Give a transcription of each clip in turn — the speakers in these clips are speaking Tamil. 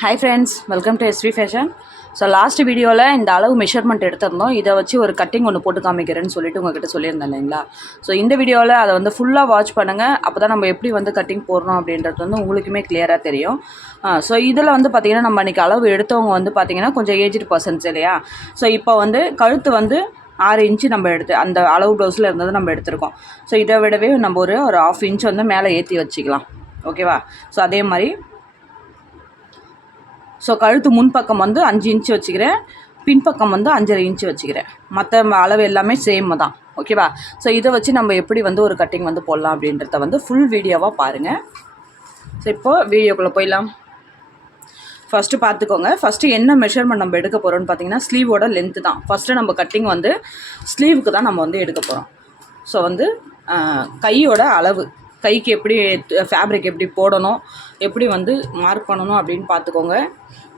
Hi friends, welcome to SV fashion. So last வீடியோவில் இந்த அளவு மெஷர்மெண்ட் எடுத்திருந்தோம். இதை வச்சு ஒரு கட்டிங் ஒன்று போட்டு காமிக்கிறேன்னு சொல்லிட்டு உங்கள்கிட்ட சொல்லியிருந்தேன் இல்லைங்களா. ஸோ இந்த வீடியோவில் அதை வந்து ஃபுல்லாக வாட்ச் பண்ணுங்கள். அப்போ தான் நம்ம எப்படி வந்து கட்டிங் போடுறோம் அப்படின்றது வந்து உங்களுக்குமே கிளியராக தெரியும். ஸோ இதில் வந்து பார்த்திங்கன்னா நம்ம அன்றைக்கி அளவு எடுத்தவங்க வந்து பார்த்திங்கன்னா கொஞ்சம் ஏஜ்டு பர்சன்ஸ் இல்லையா. ஸோ இப்போ வந்து கழுத்து வந்து 6 இன்ச்சு நம்ம அந்த அளவு ப்ளவுஸில் இருந்தது நம்ம எடுத்திருக்கோம். ஸோ இதை விடவே நம்ம ஒரு 1/2 இன்ச் வந்து மேலே ஏற்றி வச்சுக்கலாம். ஓகேவா. ஸோ அதே மாதிரி கழுத்து முன்பக்கம் வந்து 5 இன்ச்சு வச்சுக்கிறேன், பின்பக்கம் வந்து 5.5 இன்ச்சு வச்சுக்கிறேன். மற்ற அளவு எல்லாமே சேம் தான். ஓகேவா. ஸோ இதை வச்சு நம்ம எப்படி வந்து ஒரு கட்டிங் வந்து போடலாம் அப்படின்றத வந்து ஃபுல் வீடியோவாக பாருங்கள். ஸோ இப்போது வீடியோக்குள்ளே போயிடலாம். ஃபஸ்ட்டு பார்த்துக்கோங்க. ஃபஸ்ட்டு என்ன மெஷர்மெண்ட் நம்ம எடுக்க போகிறோம்னு பார்த்தீங்கன்னா ஸ்லீவோட லென்த்து தான். ஃபஸ்ட்டு நம்ம கட்டிங் வந்து ஸ்லீவுக்கு தான் நம்ம வந்து எடுக்க போகிறோம். ஸோ வந்து கையோட அளவு, கைக்கு எப்படி ஃபேப்ரிக் எப்படி போடணும், எப்படி வந்து மார்க் பண்ணணும் அப்படின்னு பார்த்துக்கோங்க.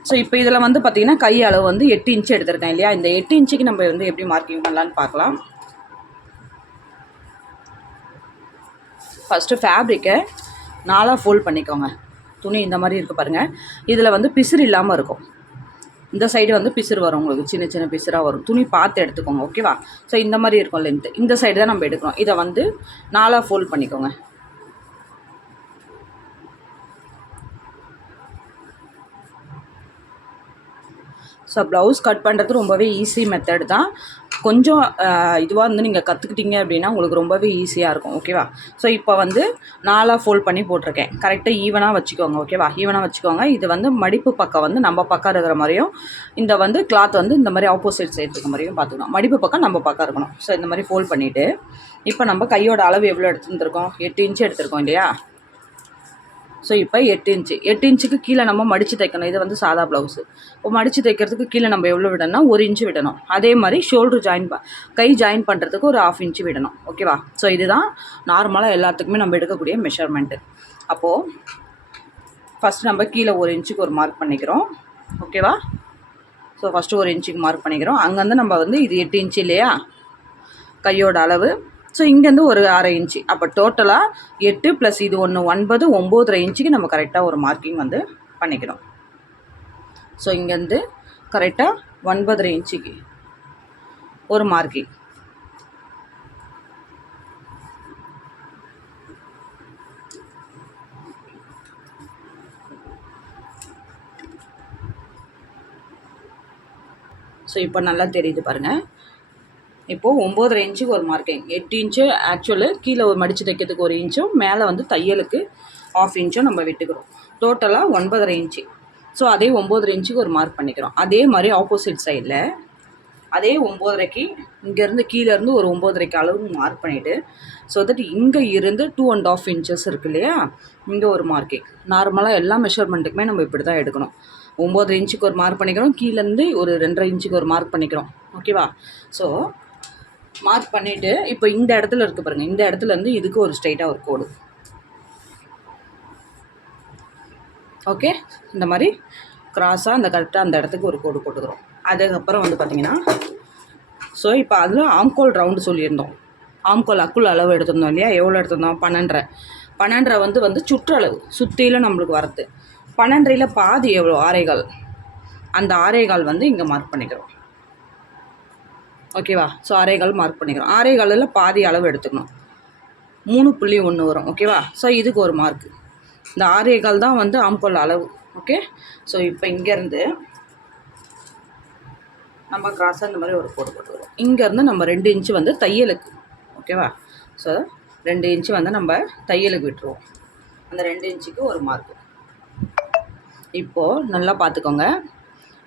ஸோ இப்போ இதில் வந்து பார்த்திங்கன்னா கை அளவு வந்து 8 இன்ச்சு எடுத்திருக்கேன் இல்லையா. இந்த 8 இன்ச்சுக்கு நம்ம வந்து எப்படி மார்க்கிங் பண்ணலான்னு பார்க்கலாம். ஃபஸ்ட்டு ஃபேப்ரிக்கை 4 ஃபோல்ட் பண்ணிக்கோங்க. துணி இந்த மாதிரி இருக்குது பாருங்கள். இதில் வந்து பிசுறு இல்லாமல் இருக்கும். இந்த சைடு வந்து பிசுறு வரும், உங்களுக்கு சின்ன சின்ன பிசுறாக வரும். துணி பார்த்து எடுத்துக்கோங்க. ஓகேவா. ஸோ இந்த மாதிரி இருக்கும் லென்த்து. இந்த சைடு தான் நம்ம எடுக்கணும். இதை வந்து 4 ஃபோல்ட் பண்ணிக்கோங்க. ஸோ ப்ளவுஸ் கட் பண்ணுறது ரொம்பவே ஈஸி மெத்தட் தான். கொஞ்சம் இதுவாக வந்து நீங்கள் கற்றுக்கிட்டீங்க அப்படின்னா உங்களுக்கு ரொம்பவே ஈஸியாக இருக்கும். ஓகேவா. ஸோ இப்போ வந்து 4 ஃபோல்ட் பண்ணி போட்டிருக்கேன். கரெக்டாக ஈவனாக வச்சுக்கோங்க. ஓகேவா. ஈவனாக வச்சுக்கோங்க. இது வந்து மடிப்பு பக்கம் வந்து நம்ம பக்கம் இருக்கிற மாதிரியும், இந்த வந்து கிளாத் வந்து இந்த மாதிரி ஆப்போசிட் சைடு இருக்க மாதிரியும் பார்த்துக்கணும். மடிப்பு பக்கம் நம்ம பக்கம் இருக்கணும். ஸோ இந்த மாதிரி ஃபோல்ட் பண்ணிவிட்டு இப்போ நம்ம கையோட அளவு எவ்வளோ எடுத்துருந்துருக்கோம், 8 இன்ச்சு எடுத்துருக்கோம் இல்லையா. ஸோ இப்போ 8 இன்ச்சுக்கு கீழே நம்ம மடித்து தைக்கணும். இது வந்து சாதா ப்ளவுஸு. இப்போ மடித்து தைக்கிறதுக்கு கீழே நம்ம எவ்வளோ விடணும்னா 1 இன்ச்சு விடணும். அதே மாதிரி ஷோல்டர் கை ஜாயின் பண்ணுறதுக்கு ஒரு 1/2 இன்ச்சு விடணும். ஓகேவா. ஸோ இதுதான் நார்மலாக எல்லாத்துக்குமே நம்ம எடுக்கக்கூடிய மெஷர்மெண்ட்டு. அப்போது ஃபஸ்ட்டு நம்ம கீழே 1 இன்ச்சுக்கு ஒரு மார்க் பண்ணிக்கிறோம். ஓகேவா. ஸோ ஃபஸ்ட்டு 1 இன்ச்சுக்கு மார்க் பண்ணிக்கிறோம். அங்கேருந்து நம்ம வந்து இது 8 இன்ச்சு இல்லையா கையோட அளவு. ஸோ இங்கேருந்து ஒரு 1/2 இன்ச்சு. அப்போ டோட்டலாக 8 + இது 1 9 9.5 இன்ச்சுக்கு நம்ம கரெக்டாக ஒரு மார்க்கிங் வந்து பண்ணிக்கிறோம். ஸோ இங்கேருந்து கரெக்டாக 9.5 இன்ச்சுக்கு ஒரு மார்க்கிங். ஸோ இப்போ நல்லா தெரியுது பாருங்கள். இப்போது 9.5 இன்ச்சுக்கு ஒரு மார்க்கிங். 8 இன்ச்சு ஆக்சுவலு கீழே ஒரு மடித்து தைக்கிறதுக்கு 1 இன்ச்சும், மேலே வந்து தையலுக்கு 1/2 இன்ச்சும் நம்ம விட்டுக்கிறோம். டோட்டலாக 9.5 இன்ச்சு. ஸோ அதே 9.5 இன்ச்சுக்கு ஒரு மார்க் பண்ணிக்கிறோம். அதே மாதிரி ஆப்போசிட் சைடில் அதே 9.5க்கு இங்கேருந்து கீழேருந்து ஒரு 9.5க்கு அளவு மார்க் பண்ணிவிட்டு, ஸோ தட் இங்கே இருந்து 2.5 இன்ச்சஸ் இருக்குது இல்லையா, இங்கே ஒரு மார்க்கிங். நார்மலாக எல்லா மெஷர்மெண்ட்டுக்குமே நம்ம இப்படி தான் எடுக்கணும். 9.5 இன்ச்சுக்கு ஒரு மார்க் பண்ணிக்கிறோம், கீழேருந்து ஒரு 2.5 இன்ச்சுக்கு ஒரு மார்க் பண்ணிக்கிறோம். ஓகேவா. ஸோ மார்க் பண்ணிவிட்டு இப்போ இந்த இடத்துல இருக்குது பாருங்கள். இந்த இடத்துலேருந்து இதுக்கு ஒரு ஸ்ட்ரைட்டாக ஒரு கோடு. ஓகே. இந்த மாதிரி கிராஸாக அந்த கரெக்டாக அந்த இடத்துக்கு ஒரு கோடு போட்டுக்கிறோம். அதுக்கப்புறம் வந்து பார்த்திங்கன்னா ஸோ இப்போ அதில் ஆம்கோல் ரவுண்டு சொல்லியிருந்தோம். ஆம்கோல் அக்குள் அளவு எடுத்திருந்தோம் இல்லையா. எவ்வளோ எடுத்திருந்தோம், 12.5 வந்து சுற்றளவு சுற்றியில் நம்மளுக்கு வரது. 12.5ல் பாதி எவ்வளோ, 6.25. அந்த 6.25 வந்து இங்கே மார்க் பண்ணிக்கிறோம். ஓகேவா. ஸோ 6.25 மார்க் பண்ணிக்கிறோம். 6.25ல் பாதி அளவு எடுத்துக்கணும். 3.1 வரும். ஓகேவா. ஸோ இதுக்கு ஒரு மார்க்கு. இந்த 6.25 தான் வந்து ஆம்கோல் அளவு. ஓகே. ஸோ இப்போ இங்கேருந்து நம்ம கிராஸாக இந்த மாதிரி ஒரு கோடு போட்டுக்கிறோம். இங்கேருந்து நம்ம 2 இன்ச்சு வந்து தையலுக்கு. ஓகேவா. ஸோ 2 இன்ச்சு வந்து நம்ம தையலுக்கு விட்டுருவோம். அந்த 2 இன்ச்சுக்கு ஒரு மார்க்கு. இப்போது நல்லா பார்த்துக்கோங்க.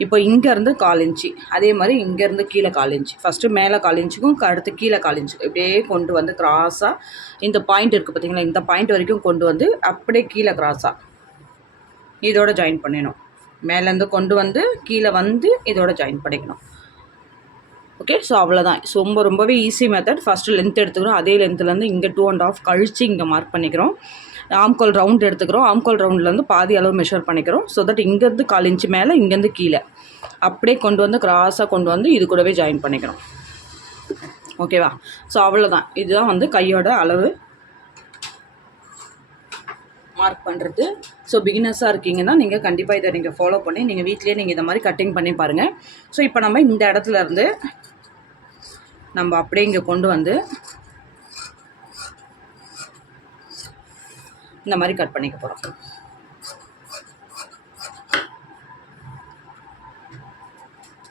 இப்போ இங்கேருந்து 1/4 இன்ச்சு, அதே மாதிரி இங்கேருந்து கீழே 1/4 இன்ச்சு. ஃபஸ்ட்டு மேலே 1/4 இன்ச்சுக்கும் அடுத்து கீழே 1/4 இன்ச்சுக்கும் இப்படியே கொண்டு வந்து கிராஸாக இந்த பாயிண்ட் இருக்குது பார்த்திங்களா, இந்த பாயிண்ட் வரைக்கும் கொண்டு வந்து அப்படியே கீழே கிராஸாக இதோட ஜாயின் பண்ணிடணும். மேலேருந்து கொண்டு வந்து கீழே வந்து இதோட ஜாயின் பண்ணிக்கணும். ஓகே. ஸோ அவ்வளோதான். ஸோ ரொம்பவே ஈஸி மெத்தட். ஃபஸ்ட்டு லென்த் எடுத்துக்கிறோம். அதே லென்த்துலேருந்து இங்கே 2.5 கழித்து இங்கே மார்க் பண்ணிக்கிறோம். ஆம்கோல் ரவுண்ட் எடுத்துக்கிறோம். ஆம்கோல் ரவுண்ட்லேருந்து பாதி அளவு மெஷர் பண்ணிக்கிறோம். ஸோ தட் இங்கேருந்து 1/4 இன்ச்சு மேலே, இங்கேருந்து கீழே அப்படியே கொண்டு வந்து கிராஸாக கொண்டு வந்து இது கூடவே ஜாயின் பண்ணிக்கிறோம். ஓகேவா. ஸோ அவ்வளோதான். இதுதான் வந்து கையோட அளவு மார்க் பண்ணுறது. ஸோ பிகினர்ஸாக இருக்கீங்கன்னா நீங்கள் கண்டிப்பாக இதை நீங்கள் ஃபாலோ பண்ணி நீங்கள் வீட்டிலேயே நீங்கள் இந்த மாதிரி கட்டிங் பண்ணி பாருங்கள். ஸோ இப்போ நம்ம இந்த இடத்துல இருந்து நம்ம அப்படியே இங்கே கொண்டு வந்து இந்த மாதிரி கட் பண்ணிக்க போகிறோம்.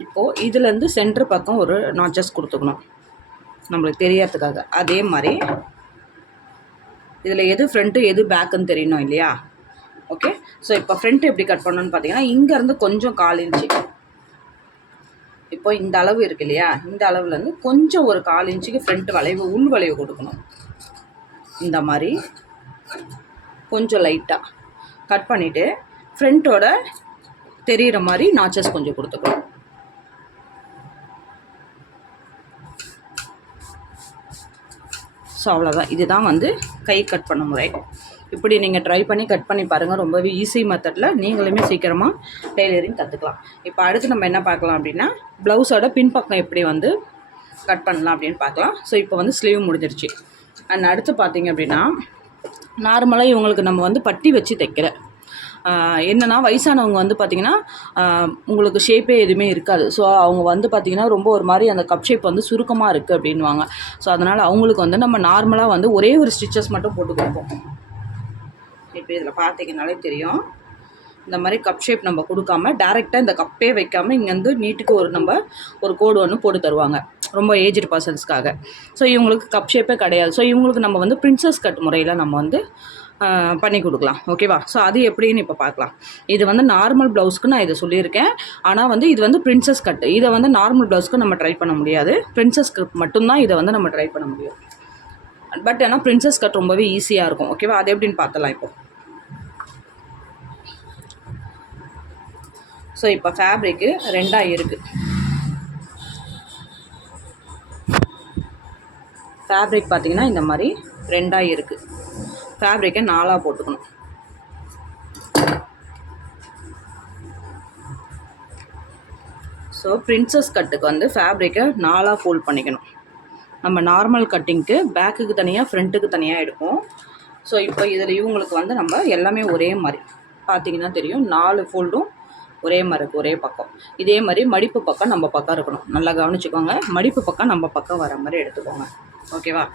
இப்போது இதுலேருந்து சென்டர் பக்கம் ஒரு நாச்சஸ் கொடுத்துக்கணும் நம்மளுக்கு தெரியறதுக்காக. அதே மாதிரி இதில் எது ஃப்ரண்ட்டு எது பேக்குன்னு தெரியணும் இல்லையா? ஓகே. ஸோ இப்போ ஃப்ரண்ட் எப்படி கட் பண்ணணும்னு பார்த்தீங்கன்னா இங்கேருந்து கொஞ்சம் 1/4 இன்ச்சு, இப்போ இந்த அளவு இருக்கு இல்லையா, இந்த அளவுலேருந்து கொஞ்சம் ஒரு 1/4 இன்ச்சுக்கு ஃப்ரண்ட் வளைவு உள் வளைவு கொடுக்கணும். இந்த மாதிரி கொஞ்சம் லைட்டாக கட் பண்ணிவிட்டு ஃப்ரண்ட்டோட தெரிகிற மாதிரி நாச்சஸ் கொஞ்சம் கொடுத்துக்கணும். ஸோ அவ்வளோதான். இதுதான் வந்து கை கட் பண்ண முறை. இப்படி நீங்கள் ட்ரை பண்ணி கட் பண்ணி பாருங்கள். ரொம்பவே ஈஸி மெத்தடில் நீங்களுமே சீக்கிரமாக டெய்லரிங் கற்றுக்கலாம். இப்போ அடுத்து நம்ம என்ன பார்க்கலாம் அப்படின்னா ப்ளவுஸோட பின்பக்கம் எப்படி வந்து கட் பண்ணலாம் அப்படின்னு பார்க்கலாம். ஸோ இப்போ வந்து ஸ்லீவ் முடிஞ்சிருச்சு. அண்ட் அடுத்து பார்த்திங்க அப்படின்னா நார்மலாக இவங்களுக்கு நம்ம வந்து பட்டி வச்சு தைக்கிற என்னென்னா வயசானவங்க வந்து பார்த்திங்கன்னா உங்களுக்கு ஷேப்பே எதுவுமே இருக்காது. ஸோ அவங்க வந்து பார்த்திங்கன்னா ரொம்ப ஒரு மாதிரி அந்த கப் ஷேப் வந்து சுருக்கமாக இருக்குது அப்படின்வாங்க. ஸோ அதனால் அவங்களுக்கு வந்து நம்ம நார்மலாக வந்து ஒரே ஒரு ஸ்டிச்சஸ் மட்டும் போட்டு கொடுப்போம். இப்போ இதில் பார்த்திங்கனாலே தெரியும், இந்த மாதிரி கப் ஷேப் நம்ம கொடுக்காம டேரெக்டாக இந்த கப்பே வைக்காமல் இங்கேருந்து நீட்டுக்கு ஒரு கோடு ஒன்று போட்டு தருவாங்க ரொம்ப ஏஜ்டு பர்சன்ஸ்க்காக. ஸோ இவங்களுக்கு கப் ஷேப்பே கிடையாது. ஸோ இவங்களுக்கு நம்ம வந்து பிரின்சஸ் கட் முறையில் நம்ம வந்து பண்ணி கொடுக்கலாம். ஓகேவா? ஸோ அது எப்படின்னு இப்போ பார்க்கலாம். இது வந்து நார்மல் ப்ளவுஸ்க்கு நான் இதை சொல்லியிருக்கேன். ஆனால் வந்து இது வந்து பிரின்சஸ் கட். இதை வந்து நார்மல் ப்ளவுஸ்க்கு நம்ம ட்ரை பண்ண முடியாது. பிரின்சஸ் கட் மட்டும்தான் இதை வந்து நம்ம ட்ரை பண்ண முடியும். பட் ஏன்னா பிரின்சஸ் கட் ரொம்பவே ஈஸியாக இருக்கும். ஓகேவா? அது எப்படின்னு பார்த்தலாம் இப்போ. ஸோ இப்போ ஃபேப்ரிக்கு 2ஆக இருக்குது. ஃபேப்ரிக் பார்த்திங்கன்னா இந்த மாதிரி 2ஆக இருக்குது. ஃபேப்ரிக்கை 4ஆக போட்டுக்கணும். ஸோ பிரின்சஸ் கட்டுக்கு வந்து ஃபேப்ரிக்கை 4ஆக ஃபோல்ட் பண்ணிக்கணும். நம்ம நார்மல் கட்டிங்க்கு பேக்குக்கு தனியாக ஃப்ரண்ட்டுக்கு தனியாக எடுப்போம். ஸோ இப்போ இதில் இவங்களுக்கு வந்து நம்ம எல்லாமே ஒரே மாதிரி பார்த்திங்கன்னா தெரியும், 4 ஃபோல்டும் ஒரே மாதிரி இருக்குது, ஒரே பக்கம். இதே மாதிரி மடிப்பு பக்கம் நம்ம பக்கம் இருக்கணும். நல்லா கவனிச்சுக்கோங்க, மடிப்பு பக்கம் நம்ம பக்கம் வர மாதிரி எடுத்துக்கோங்க. ஓகேவா?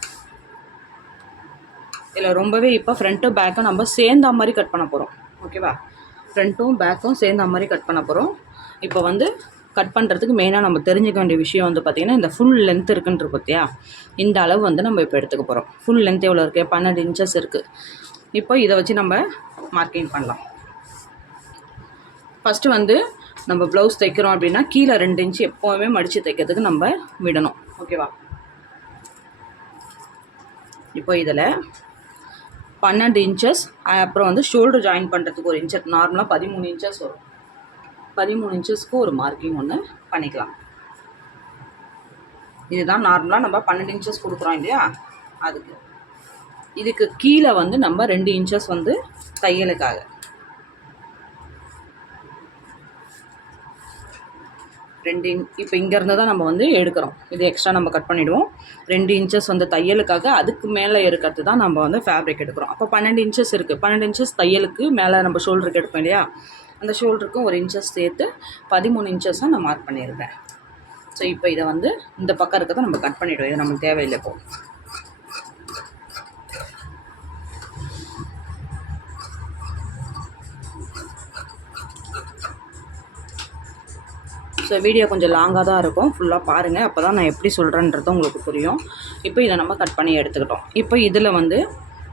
இதில் ரொம்பவே இப்போ ஃப்ரண்ட்டும் பேக்கும் நம்ம சேர்ந்த மாதிரி கட் பண்ண போகிறோம். ஓகேவா? ஃப்ரண்ட்டும் பேக்கும் சேர்ந்த மாதிரி கட் பண்ண போகிறோம். இப்போ வந்து கட் பண்ணுறதுக்கு மெயினாக நம்ம தெரிஞ்சுக்க வேண்டிய விஷயம் வந்து பார்த்திங்கன்னா இந்த ஃபுல் லென்த் இருக்குன்ற பார்த்தியா, இந்த அளவு வந்து நம்ம இப்போ எடுத்துக்க போகிறோம். ஃபுல் லென்த் எவ்வளோ இருக்குது? 12 இன்ச்சஸ் இருக்குது. இப்போ இதை வச்சு நம்ம மார்க்கிங் பண்ணலாம். ஃபஸ்ட்டு வந்து நம்ம ப்ளவுஸ் தைக்கிறோம் அப்படின்னா கீழே 2 இன்ச்சு எப்போவுமே மடித்து தைக்கிறதுக்கு நம்ம விடணும். ஓகேவா? இப்போ இதில் 12 இன்ச்சஸ், அப்புறம் வந்து ஷோல்டர் ஜாயின் பண்ணுறதுக்கு ஒரு இன்ச்சஸ், நார்மலாக 13 இன்ச்சஸ் வரும். 13 இன்ச்சஸ்க்கு ஒரு மார்க்கிங் ஒன்று பண்ணிக்கலாம். இதுதான் நார்மலாக நம்ம 12 இன்ச்சஸ் கொடுக்குறோம் இல்லையா, அதுக்கு. இதுக்கு கீழே வந்து நம்ம 2 இன்ச்சஸ் வந்து தையலுக்காக, 2 இப்போ இங்கேருந்து தான் நம்ம வந்து எடுக்கிறோம். இது எக்ஸ்ட்ரா நம்ம கட் பண்ணிவிடுவோம். 2 இன்ச்சஸ் வந்து தையலுக்காக, அதுக்கு மேலே இருக்கிறது தான் நம்ம வந்து ஃபேப்ரிக் எடுக்கிறோம். அப்போ 12 இன்ச்சஸ் இருக்குது. 12 இன்ச்சஸ் தையலுக்கு மேலே நம்ம ஷோல்டருக்கு எடுப்போம் இல்லையா, அந்த ஷோல்டருக்கும் 1 இன்ச்சஸ் சேர்த்து 13 இன்ச்சஸாக நான் மார்க் பண்ணியிருக்கேன். ஸோ இப்போ இதை வந்து இந்த பக்கம் இருக்கிறத நம்ம கட் பண்ணிவிடுவோம். இது நம்மளுக்கு தேவையில்லை. இப்போ ஸோ வீடியோ கொஞ்சம் லாங்காக தான் இருக்கும், ஃபுல்லாக பாருங்கள். அப்போ தான் நான் எப்படி சொல்கிறேன்றது உங்களுக்கு புரியும். இப்போ இதை நம்ம கட் பண்ணி எடுத்துக்கிட்டோம். இப்போ இதில் வந்து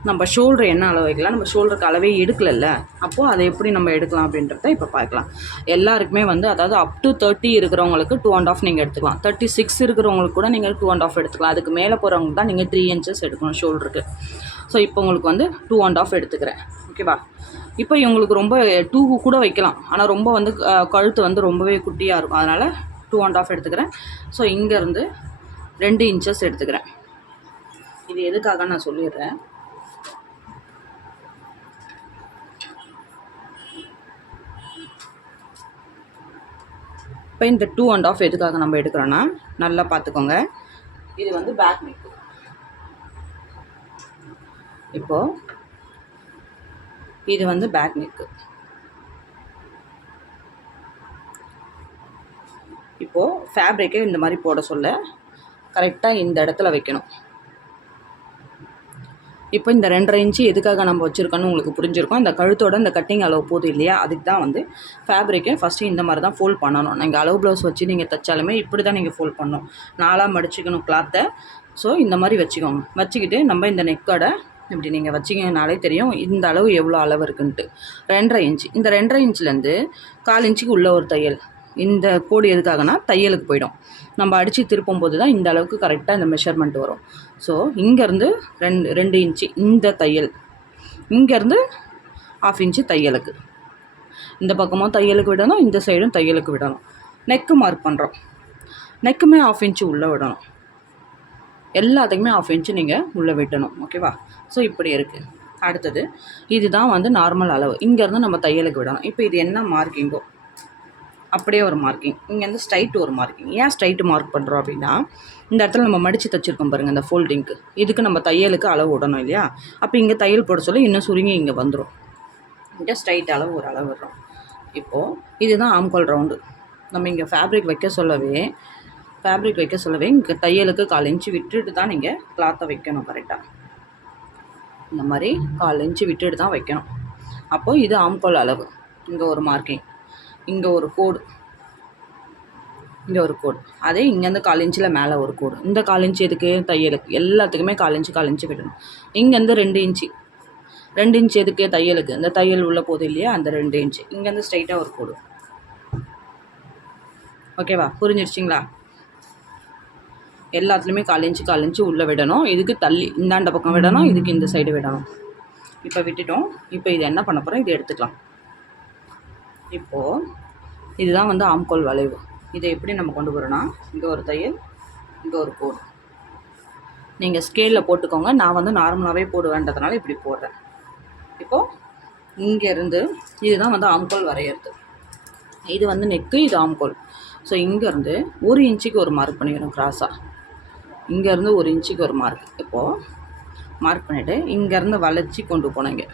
நம்ம ஷோல்டர் என்ன அளவு வைக்கலாம், நம்ம ஷோல்டருக்கு அளவே எடுக்கலைல்ல, அப்போது அதை எப்படி நம்ம எடுக்கலாம் அப்படின்றத இப்போ பார்க்கலாம். எல்லாருக்குமே வந்து அதாவது அப் டு 30 இருக்கிறவங்களுக்கு 2.5 நீங்கள் எடுத்துக்கலாம். 36 இருக்கிறவங்களுக்கு கூட நீங்கள் 2.5 எடுத்துக்கலாம். அதுக்கு மேலே போகிறவங்களுக்கு தான் நீங்கள் 3 இன்ச்சஸ் எடுக்கணும் ஷோல்டருக்கு. ஸோ இப்போ உங்களுக்கு வந்து 2.5 எடுத்துக்கிறேன். ஓகேவா? இப்போ இவங்களுக்கு ரொம்ப 2 கூட வைக்கலாம், ஆனால் ரொம்ப வந்து கழுத்து வந்து ரொம்பவே குட்டியாக இருக்கும், அதனால் 2.5 எடுத்துக்கிறேன். ஸோ இங்கேருந்து 2 இன்ச்சஸ் எடுத்துக்கிறேன். இது எதுக்காக நான் சொல்லிடுறேன். இப்போ இந்த 2.5 எதுக்காக நம்ம எடுக்கிறோன்னா, நல்லா பார்த்துக்கோங்க, இது வந்து பேக் நெக்கு. இப்போது இது வந்து பேக் நெக்கு. இப்போது ஃபேப்ரிக்கை இந்த மாதிரி போட சொல்ல கரெக்டாக இந்த இடத்துல வைக்கணும். இப்போ இந்த 2.5 இன்ச்சு எதுக்காக நம்ம வச்சுருக்கோன்னு உங்களுக்கு புரிஞ்சிருக்கும். இந்த கழுத்தோட இந்த கட்டிங் அளவு போதும் இல்லையா, அதுக்கு தான் வந்து ஃபேப்ரிக்கை ஃபஸ்ட்டு இந்த மாதிரி தான் ஃபோல்ட் பண்ணணும். நீங்கள் அளவு ப்ளவுஸ் வச்சு நீங்கள் தைச்சாலுமே இப்படி தான் நீங்கள் ஃபோல்ட் பண்ணணும். 4ஆக மடிச்சிக்கணும் கிளாத்தை. ஸோ இந்த மாதிரி வச்சுக்கோங்க. வச்சுக்கிட்டு நம்ம இந்த நெக்கோட இப்படி நீங்கள் வச்சிங்கனாலே தெரியும் இந்த அளவு எவ்வளோ அளவு இருக்குன்ட்டு. 2.5 இன்ச்சு. இந்த 2.5 இன்ச்லேருந்து 1/4 இன்ச்சுக்கு உள்ள ஒரு தையல். இந்த கோடு எதுக்காகனா தையலுக்கு போயிடும். நம்ம அடித்து திருப்பும் போது தான் இந்த அளவுக்கு கரெக்டாக இந்த மெஷர்மெண்ட் வரும். ஸோ இங்கேருந்து 2 இன்ச்சு இந்த தையல், இங்கேருந்து 1/2 இன்ச்சு தையலுக்கு. இந்த பக்கமும் தையலுக்கு விடணும், இந்த சைடும் தையலுக்கு விடணும். நெக்கு மார்க் பண்ணுறோம். நெக்குமே 1/2 இன்ச்சு உள்ளே விடணும். எல்லாத்துக்குமே 1/2 இன்ச்சு நீங்கள் உள்ளே விட்டணும். ஓகேவா? ஸோ இப்படி இருக்குது. அடுத்தது இதுதான் வந்து நார்மல் அளவு. இங்கேருந்து நம்ம தையலுக்கு விடணும். இப்போ இது என்ன மார்க்கிங்கோ அப்படியே ஒரு மார்க்கிங். இங்கேருந்து ஸ்ட்ரைட் ஒரு மார்க்கிங். ஏன் ஸ்ட்ரைட்டு மார்க் பண்ணுறோம் அப்படின்னா, இந்த இடத்துல நம்ம மடித்து தைச்சிருக்கோம் பாருங்கள் இந்த ஃபோல்டிங்க்கு. இதுக்கு நம்ம தையலுக்கு அளவு விடணும் இல்லையா? அப்போ இங்கே தையல் போட சொல்ல இன்னும் சுருங்கி இங்கே வந்துடும். இங்கே ஸ்ட்ரைட் அளவு ஒரு அளவு விடுறோம். இப்போது இதுதான் ஆம்கோல் ரவுண்டு. நம்ம இங்கே ஃபேப்ரிக் வைக்க சொல்லவே இங்கே தையலுக்கு 1/4 இன்ச்சு விட்டுட்டு தான் நீங்கள் கிளாத்தை வைக்கணும். கரெக்டாக இந்த மாதிரி 1/4 இன்ச்சு விட்டுட்டு தான் வைக்கணும். அப்போது இது ஆம்கோல் அளவு. இங்கே ஒரு மார்க்கிங், இங்கே ஒரு கோடு, இங்கே ஒரு கோடு. அதே இங்கேருந்து 1/4 இன்ச்சில் மேலே ஒரு கோடு. இந்த 1/4 இன்ச்சு எதுக்கு? தையலுக்கு. எல்லாத்துக்குமே 1/4 இன்ச்சு விடணும். இங்கேருந்து 2 இன்ச்சு. 2 இன்ச்சு எதுக்கு? தையலுக்கு. இந்த தையல் உள்ள போகுது இல்லையா, அந்த 2 இன்ச்சு. இங்கேருந்து ஸ்ட்ரைட்டாக ஒரு கோடு. ஓகேவா? புரிஞ்சிடுச்சிங்களா? எல்லாத்துலேயுமே 1/4 இன்ச்சு உள்ளே விடணும். இதுக்கு தள்ளி இந்தாண்ட பக்கம் விடணும், இதுக்கு இந்த சைடு விடணும். இப்போ விட்டுட்டோம். இப்போ இது என்ன பண்ண போகிறோம், இது எடுத்துக்கலாம். இப்போது இதுதான் வந்து ஆம்கோல் வளைவு. இதை எப்படி நம்ம கொண்டு போகிறோன்னா, இங்கே ஒரு தையல், இங்கே ஒரு கோடு. நீங்கள் ஸ்கேலில் போட்டுக்கோங்க. நான் வந்து நார்மலாகவே போடுவேன்றதுனால இப்படி போடுறேன். இப்போது இங்கேருந்து இதுதான் வந்து ஆம்கோல் வரையிறது. இது வந்து நெக்கு, இது ஆம்கோல். ஸோ இங்கேருந்து 1 இன்ச்சுக்கு ஒரு மார்க் பண்ணிக்கணும் கிராஸாக. இங்கேருந்து 1 இன்ச்சுக்கு ஒரு மார்க். இப்போது மார்க் பண்ணிவிட்டு இங்கேருந்து வளைச்சி கொண்டு போனோம். இங்கே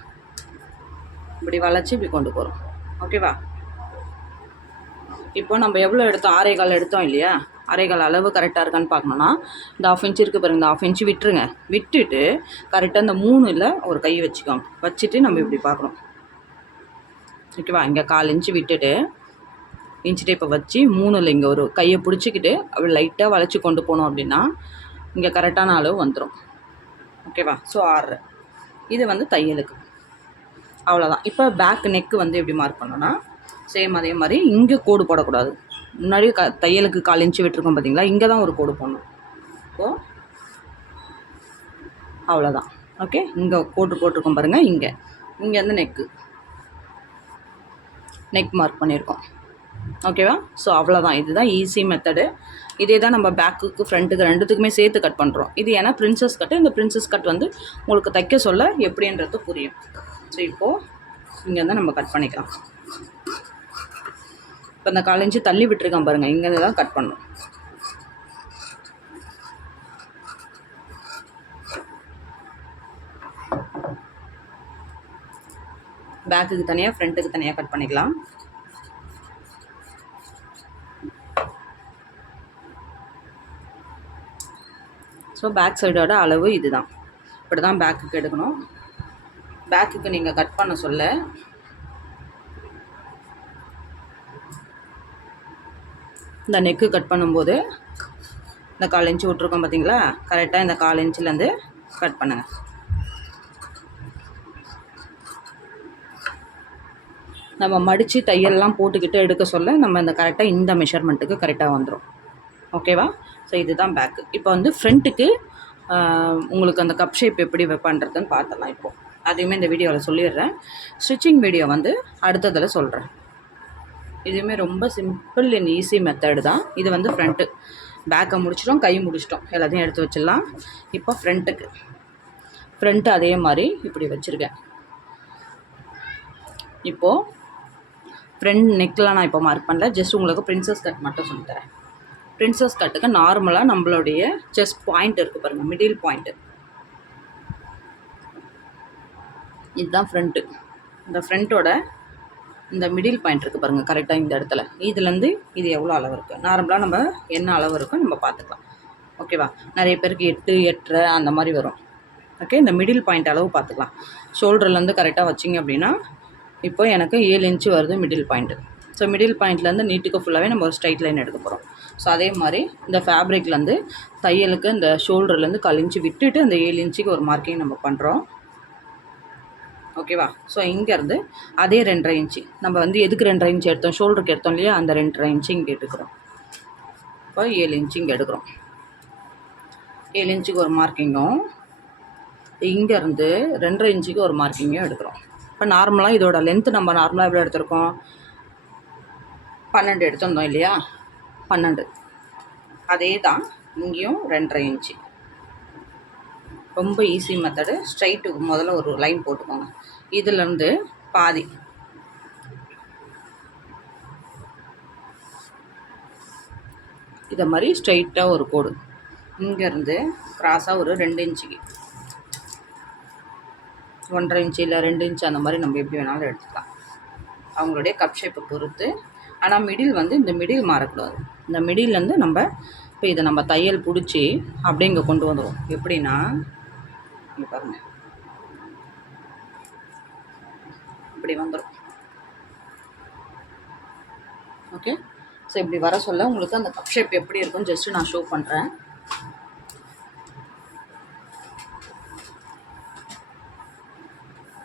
இப்படி வளைச்சி இப்படி கொண்டு போகிறோம். ஓகேவா? இப்போ நம்ம எவ்வளோ எடுத்தோம்? 6.25 எடுத்தோம் இல்லையா? 6.25 அளவு கரெக்டாக இருக்கான்னு பார்க்கணுன்னா இந்த 1/2 இன்ச்சு இருக்குது பாருங்கள், இந்த 1/2 இன்ச்சு விட்டுருங்க. விட்டுட்டு கரெக்டாக இந்த 3ல் ஒரு கை வச்சுக்கோங்க. வச்சுட்டு நம்ம இப்படி பார்க்கணும். ஓகேவா? இங்கே 1/4 இன்ச்சு விட்டுட்டு இன்ச்சு டேப்பை வச்சு 3ல் இங்கே ஒரு கையை பிடிச்சிக்கிட்டு அப்படி லைட்டாக வளைச்சி கொண்டு போனோம் அப்படின்னா இங்கே கரெக்டான அளவு வந்துடும். ஓகேவா? ஸோ 6. இது வந்து தையலுக்கு. அவ்வளோதான். இப்போ பேக் நெக்கு வந்து எப்படி மார்க் பண்ணோன்னா, சேம் அதே மாதிரி இங்கே கோடு போடக்கூடாது. முன்னாடி தையலுக்கு 1/4 இன்ச்சு விட்டுருக்கோம் பார்த்தீங்களா, இங்கே தான் ஒரு கோடு போடணும். ஸோ அவ்வளோதான். ஓகே, இங்கே கோடு போட்டிருக்கோம் பாருங்கள். இங்கேருந்து நெக் மார்க் பண்ணியிருக்கோம். ஓகேவா? ஸோ அவ்வளோதான். இதுதான் ஈஸி மெத்தடு. இதே தான் நம்ம பேக்குக்கு ஃப்ரண்ட்டுக்கு ரெண்டுத்துக்குமே சேர்த்து கட் பண்ணுறோம். இது ஏன்னா பிரின்சஸ் கட்டு. இந்த பிரின்சஸ் கட் வந்து உங்களுக்கு தைக்க சொல்ல எப்படின்றது புரியும். ஸோ இப்போது இங்கேருந்து நம்ம கட் பண்ணிக்கலாம். இப்போ இந்த 1/4 இன்ச்சு தள்ளி விட்டுருக்கேன் பாருங்கள், இங்கேருந்து தான் கட் பண்ணணும். பேக்குக்கு தனியாக, ஃப்ரண்ட்டுக்கு தனியாக கட் பண்ணிக்கலாம். ஸோ பேக் சைடோட அளவு இது தான். இப்படி தான் பேக்குக்கு எடுக்கணும். பேக்குக்கு நீங்கள் கட் பண்ண சொல்ல இந்த நெக்கு கட் பண்ணும்போது இந்த 1/4 இன்ச்சு விட்ருக்கோம் பார்த்தீங்களா, கரெக்டாக இந்த 1/4 இன்ச்சிலேருந்து கட் பண்ணுங்கள். நம்ம மடித்து தையல்லாம் போட்டுக்கிட்டு எடுக்க சொல்ல நம்ம இந்த கரெக்டாக இந்த மெஷர்மெண்ட்டுக்கு கரெக்டாக வந்துடும். ஓகேவா? ஸோ இதுதான் பேக்கு. இப்போ வந்து ஃப்ரண்ட்டுக்கு உங்களுக்கு அந்த கப் ஷேப் எப்படி பண்ணுறதுன்னு பார்த்துடலாம். இப்போது அதையுமே இந்த வீடியோவில் சொல்லிடுறேன். ஸ்டிச்சிங் வீடியோ வந்து அடுத்ததில் சொல்கிறேன். இதுவுமே ரொம்ப சிம்பிள் அண்ட் ஈஸி மெத்தடு தான். இது வந்து ஃப்ரண்ட்டு. பேக்கை முடிச்சிட்டோம், கை முடிச்சிட்டோம், எல்லாத்தையும் எடுத்து வச்சிடலாம். இப்போ ஃப்ரண்ட்டு அதே மாதிரி இப்படி வச்சுருக்கேன். இப்போது ஃப்ரண்ட் நெக்கில் நான் இப்போ மார்க் பண்ணல, ஜஸ்ட் உங்களுக்கு பிரின்சஸ் கட் மட்டும் சொல்லித்தரேன். பிரின்சஸ் கட்டுக்கு நார்மலாக நம்மளுடைய செஸ்ட் பாயிண்ட் இருக்குது பாருங்கள், மிடில் பாயிண்ட்டு. இதுதான் ஃப்ரண்ட்டு. இந்த ஃப்ரண்ட்டோட இந்த மிடில் பாயிண்ட் இருக்குது பாருங்கள், கரெக்டாக இந்த இடத்துல இதுலேருந்து இது எவ்வளோ அளவு இருக்குது. நார்மலாக நம்ம என்ன அளவு இருக்கோ நம்ம பார்த்துக்கலாம். ஓகேவா? நிறைய பேருக்கு 8, 8.5 அந்த மாதிரி வரும். ஓகே, இந்த மிடில் பாயிண்ட் அளவு பார்த்துக்கலாம். ஷோல்டர்லேருந்து கரெக்டாக வச்சிங்க அப்படின்னா இப்போ எனக்கு 7 இன்ச்சு வருது மிடில் பாயிண்ட்டு. ஸோ மிடில் பாயிண்ட்லேருந்து நீட்டுக்கு ஃபுல்லாகவே நம்ம ஒரு ஸ்ட்ரைட் லைன் எடுக்க போகிறோம். ஸோ அதே மாதிரி இந்த ஃபேப்ரிக்லேருந்து தையலுக்கு இந்த ஷோல்டர்லேருந்து 1 இன்ச்சு விட்டுட்டு அந்த 7 இன்ச்சுக்கு ஒரு மார்க்கிங் நம்ம பண்ணுறோம். ஓகேவா? ஸோ இங்கேருந்து அதே 2.5 இன்ச்சு நம்ம வந்து எதுக்கு 2.5 இன்ச்சு எடுத்தோம், ஷோல்டருக்கு எடுத்தோம் இல்லையா, அந்த 2.5 இன்ச்சு இங்கே எடுக்கிறோம். இப்போ 7 இன்ச்சு இங்கே எடுக்கிறோம். 7 இன்ச்சுக்கு ஒரு மார்க்கிங்கும் இங்கேருந்து 2.5 இன்ச்சுக்கு ஒரு மார்க்கிங்கும் எடுக்கிறோம். இப்போ நார்மலாக இதோட லென்த்து நம்ம நார்மலாக எவ்வளோ எடுத்திருக்கோம், 12 எடுத்திருந்தோம் இல்லையா, 12. அதே தான் இங்கேயும் 2.5 இன்ச்சு. ரொம்ப ஈஸி மெத்தடு. ஸ்ட்ரைட்டுக்கு முதல்ல ஒரு லைன் போட்டுக்கோங்க. இதுலேருந்து பாதி இதை மாதிரி ஸ்ட்ரைட்டாக ஒரு கோடு இங்கேருந்து கிராஸாக ஒரு 2 இன்ச்சுக்கு 1.5 இன்ச்சு இல்லை 2 இன்ச்சு அந்த மாதிரி நம்ம எப்படி வேணாலும் எடுத்துக்கலாம், அவங்களுடைய கப் ஷேப்பை பொறுத்து. ஆனால் மிடில் வந்து இந்த மிடில் மாறக்கூடாது. இந்த மிடில்லேருந்து நம்ம இப்போ இதை நம்ம தையல் பிடிச்சி அப்படியே இங்கே கொண்டு வந்துடுவோம். எப்படின்னா இங்கே பாருங்கள், இப்படி வந்துடும். ஓகே, ஸோ இப்படி வர சொல்ல உங்களுக்கு அந்த கப் ஷேப் எப்படி இருக்குன்னு ஜஸ்ட்டு நான் ஷோ பண்ணுறேன்.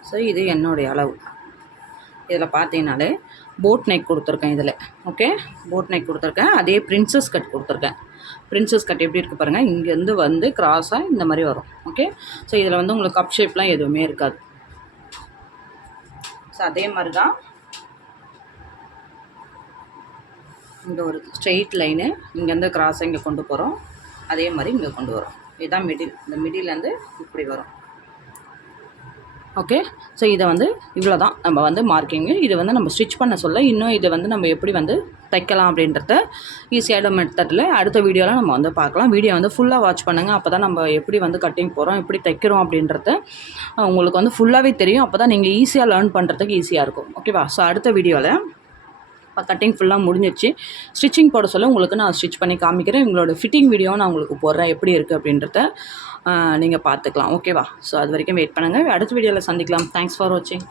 ஸோ இது என்னுடைய அளவு. இதில் பார்த்தீங்கனாலே போட் நெக் கொடுத்துருக்கேன் இதில். ஓகே, போட் நெக் கொடுத்துருக்கேன். அதே பிரின்சஸ் கட் கொடுத்துருக்கேன். பிரின்சஸ் கட் எப்படி இருக்குது பாருங்கள், இங்கேருந்து வந்து கிராஸாக இந்த மாதிரி வரும். ஓகே, ஸோ இதில் வந்து உங்களுக்கு கப் ஷேப்லாம் எதுவுமே இருக்காது. ஸோ அதே மாதிரி தான் இங்கே ஒரு ஸ்ட்ரெயிட் லைனு இங்கேருந்து கிராஸாக இங்கே கொண்டு போகிறோம். அதே மாதிரி இங்கே கொண்டு வரோம். இதுதான் மிடில். இந்த மிடில்லேருந்து இப்படி வரும். ஓகே, ஸோ இதை வந்து இவ்வளோ தான் நம்ம வந்து மார்க்கிங்கு. இது வந்து நம்ம ஸ்டிச் பண்ண சொல்ல இன்னும் இதை வந்து நம்ம எப்படி வந்து தைக்கலாம் அப்படின்றத ஈஸியான மெத்தடில் அடுத்த வீடியோவில் நம்ம வந்து பார்க்கலாம். வீடியோ வந்து ஃபுல்லாக வாட்ச் பண்ணுங்கள். அப்போ தான் நம்ம எப்படி வந்து கட்டிங் போகிறோம், எப்படி தைக்கிறோம் அப்படின்றத உங்களுக்கு வந்து ஃபுல்லாகவே தெரியும். அப்போ தான் நீங்கள் ஈஸியாக லேர்ன் பண்ணுறதுக்கு ஈஸியாக இருக்கும். ஓகேவா? ஸோ அடுத்த வீடியோவில் இப்போ கட்டிங் ஃபுல்லாக முடிஞ்சிடுச்சு. ஸ்டிச்சிங் போட சொல்ல உங்களுக்கு நான் ஸ்டிச் பண்ணி காமிக்கிறேன். உங்களோட ஃபிட்டிங் வீடியோ நான் உங்களுக்கு போடுறேன், எப்படி இருக்குது அப்படின்றத நீங்கள் பார்த்துக்கலாம். ஓகேவா? ஸோ அது வரைக்கும் வெயிட் பண்ணுங்கள். அடுத்த வீடியோவில் சந்திக்கலாம். தேங்க்ஸ் ஃபார் வாட்சிங்.